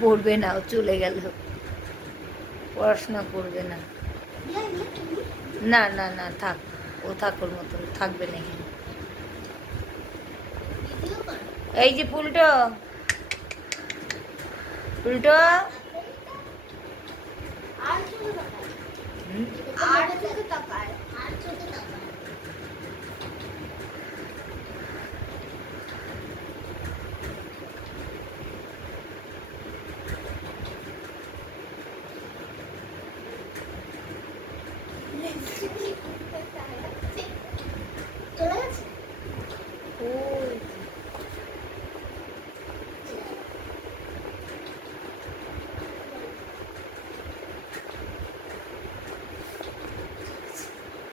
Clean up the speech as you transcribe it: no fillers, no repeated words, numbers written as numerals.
পড়বে না, ও চলে গেল, পড়াশোনা করবে না। না না না, থাক, ও থাকোর মতন থাকবে না এখানে। এই যে পুলটো, পুলটো, হুম,